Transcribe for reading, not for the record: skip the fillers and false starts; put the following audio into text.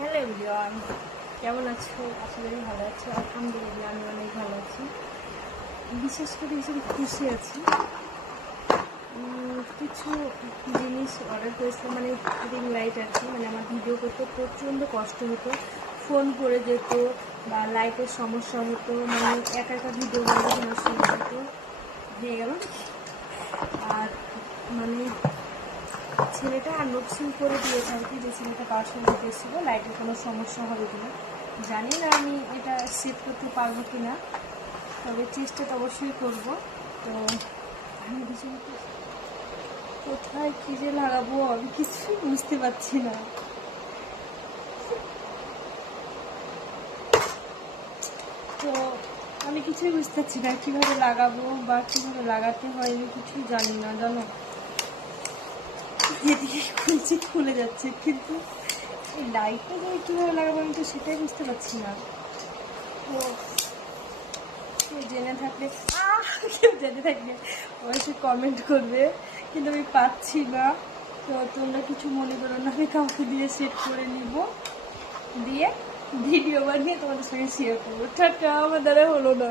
Hello everyone, কেমন আছো? আশা করি ভালো আছো। আলহামদুলিল্লাহ, আমি অনেক ভালো আছি। বিশেষ করে ভীষণ খুশি আছি। কিছু জিনিস অর্ডার করেছিলাম, মানে রিং লাইট আর কি। মানে আমার ভিডিও করতে প্রচণ্ড কষ্ট হতো, ফোন পড়ে যেত বা লাইটের সমস্যা হতো, মানে একা একা ভিডিও বানাতে নষ্ট হয়ে যেত, হয়ে গেল। আর মানে ছেলেটা আনবক্সিং করে দিয়েছে আর কি, যে ছেলেটা পার্সেল দিয়েছিল, লাইটের কোনো সমস্যা হবে কিনা জানি না, আমি এটা সেট করতে পারবো কিনা, তবে চেষ্টা তো অবশ্যই করবো। তো আমি ভীষণ কোথায় কী যে লাগাবো আমি কিছুই বুঝতে পারছি না। তো আমি কিছুই বুঝতে পারছি না কীভাবে লাগাবো বা কীভাবে লাগাতে হয়, আমি কিছুই জানি না জানো। এদিকে খুলছি, খুলে যাচ্ছে, কিন্তু এই লাইটটা দিয়ে কীভাবে লাগাবো আমি তো সেটাই বুঝতে পারছি না। তো কেউ জেনে থাকলে কেউ জেনে থাকলে অবশ্যই কমেন্ট করবে, কিন্তু আমি পাচ্ছি না। তো তোমরা কিছু মনে করো না, আমি কাউকে দিয়ে সেট করে নিব, দিয়ে ভিডিও বানিয়ে তোমাদের সঙ্গে শেয়ার করবো। টাটা, আমার দ্বারা হলো না।